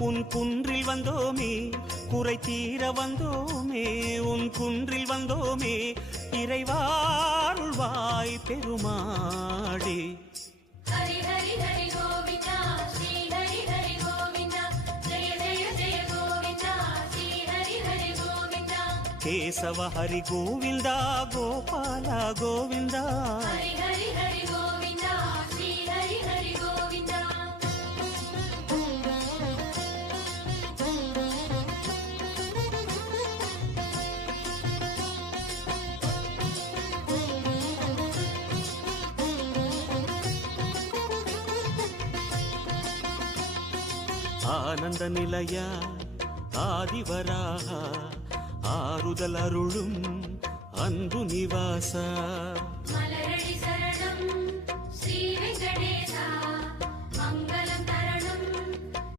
உன் குன்றில் வந்தோமே குறை தீர வந்தோமே உன் குன்றில் வந்தோமே இறைவாருள்வாய் பெருமாளே ஹரி ஹரி ஹரி கோவிந்தா ஸ்ரீ ஹரி ஹரி கோவிந்தா ஜெய ஜெய ஜெய கோவிந்தா ஸ்ரீ ஹரி ஹரி கோவிந்தா கேசவ ஹரி கோவிந்தா கோபால கோவிந்தா ஹரி ஹரி ஹரி கோவிந்தா ஸ்ரீ ஹரி ஹரி கோவிந்தா ஆனந்த நிலையா ஆதிவராக ஆறுதல் அருளும் அன்பு நிவாசா